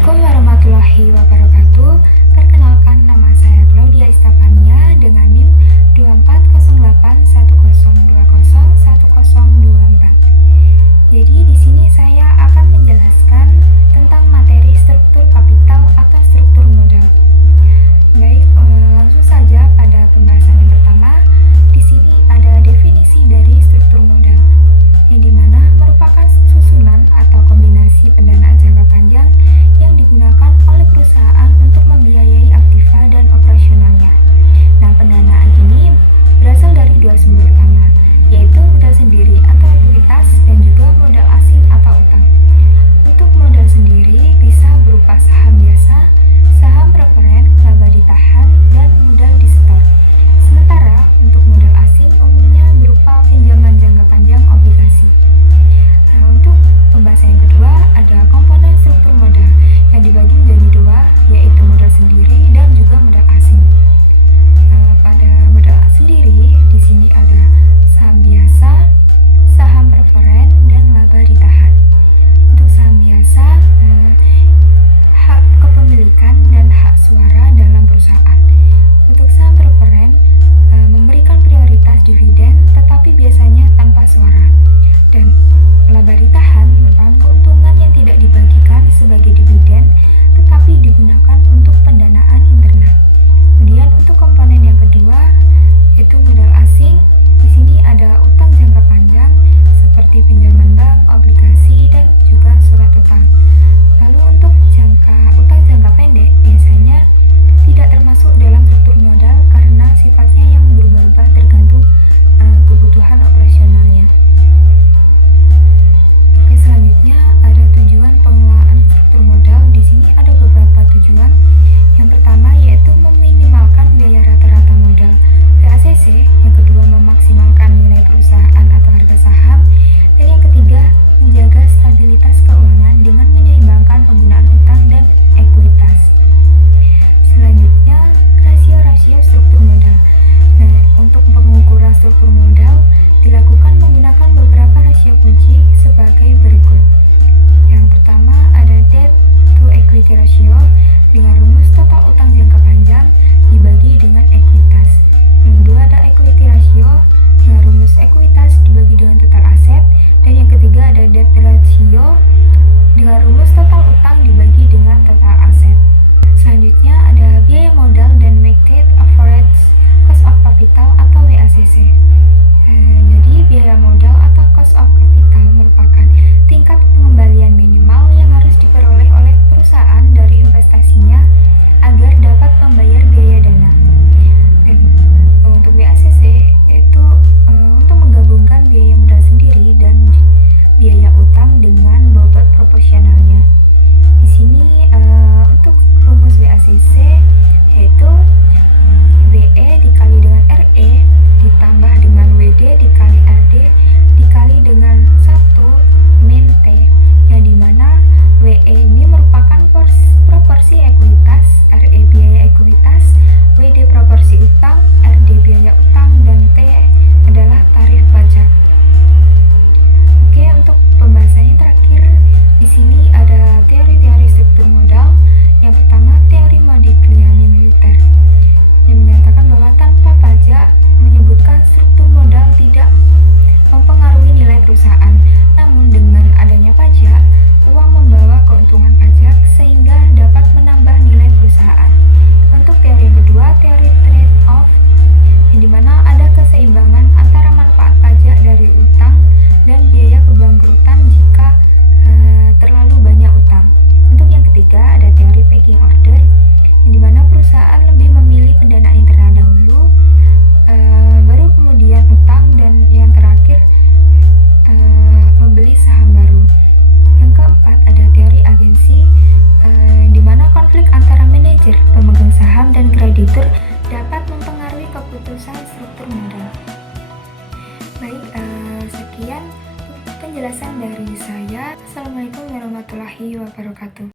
Assalamualaikum warahmatullahi wabarakatuh. Perkenalkan, nama saya Claudia Istafania dengan NIM 240810201024. Jadi di sini saya akan menjelaskan tentang materi struktur kapital atau struktur modal. Baik, langsung saja pada pembahasan yang pertama. Di sini ada definisi dari struktur modal, yang dimana merupakan susunan atau kombinasi pendanaan jangka panjang yang digunakan oleh perusahaan untuk membiayai aktiva dan operasionalnya. Nah, pendanaan ini berasal dari dua sumber utama, yaitu modal sendiri atau ekuitas dan juga modal asing atau utang. Untuk modal sendiri bisa berupa saham biasa, saham preferen, laba ditahan, dan modal disetor. Sementara untuk modal asing umumnya berupa pinjaman jangka panjang obligasi. Nah, untuk pembahasan yang kedua ada komponen struktur modal yang dibagi menjadi dua, yaitu modal sendiri dan juga modal asing. Pada modal sendiri di sini ada saham biasa, saham preferen, dan laba ditahan. Untuk saham biasa, hak kepemilikan dan hak suara dalam perusahaan. Untuk saham preferen, memberikan prioritas dividen tetapi biasanya tanpa suara. Dan laba ditahan merupakan keuntungan yang tidak dibagikan sebagai dividen tetapi digunakan untuk pendanaan internal. Kemudian untuk komponen yang kedua yaitu modal asing. Di sini ada utang jangka panjang seperti pinjaman bank, obligasi, dan juga surat utang. Lalu untuk utang jangka pendek biasanya tidak termasuk dalam struktur modal karena sifatnya yang berubah-ubah tergantung kebutuhan operasionalnya. Oke, selanjutnya ada tujuan pengelolaan struktur modal. Di sini ada beberapa tujuan. Yang pertama yaitu meminimalkan biaya rata-rata modal (VACC), yang kedua memaksimalkan nilai perusahaan atau harga saham, dan yang ketiga menjaga stabilitas keuangan dengan menyeimbangkan penggunaan utang dan ekuitas. Selanjutnya, rasio-rasio struktur modal. Nah, untuk pengukuran struktur modal dilakukan menggunakan beberapa rasio kunci sebagai berikut. Yang pertama ada debt to equity ratio dengan rumus total utang jangka panjang dibagi dengan ekuitas. Yang kedua ada equity ratio dengan rumus ekuitas dibagi dengan total aset, dan yang ketiga ada debt ratio dengan rumus total utang dibagi dengan total aset. Selanjutnya ada biaya modal dan weighted average cost of capital atau WACC. Jadi biaya modal atau cost of capital merupakan tingkat pengembalian minimal yang harus diperoleh oleh perusahaan dari investasinya agar dapat membayar biaya dana. Dan untuk WACC yaitu untuk menggabungkan biaya modal sendiri dan biaya utang dengan bobot proporsionalnya. Di sini untuk rumus WACC yaitu WE dikali dengan RE ditambah dengan WD dikali RD dikali dengan 1 min T, yang dimana WE ini merupakan proporsi ekuitas, RE biaya ekuitas, WD proporsi utang, RD biaya utang, dan T adalah tarif pajak. Oke, untuk pembahasannya terakhir di sini ada teori-teori struktur modal. Yang pertama, teori Modigliani militer yang menyatakan bahwa tanpa pajak menyebutkan struktur modal tidak mempengaruhi nilai perusahaan. Namun dengan adanya pajak, uang membawa keuntungan pajak sehingga dapat menambah nilai perusahaan. Untuk teori yang kedua, teori trade-off, yang dimana ada keseimbangan antara manfaat pajak dari utang dan biaya kebangkrutan jika terlalu banyak utang. Untuk yang ketiga ada teori pecking order, yang dimana perusahaan lebih memilih pendanaan internal dahulu, baru kemudian utang, dan yang terakhir membeli saham baru. Yang keempat ada teori agensi, di mana konflik antara manajer, pemegang saham, dan kreditur dapat mempengaruhi keputusan struktur modal. Baik, sekian penjelasan dari saya. Assalamualaikum warahmatullahi wabarakatuh.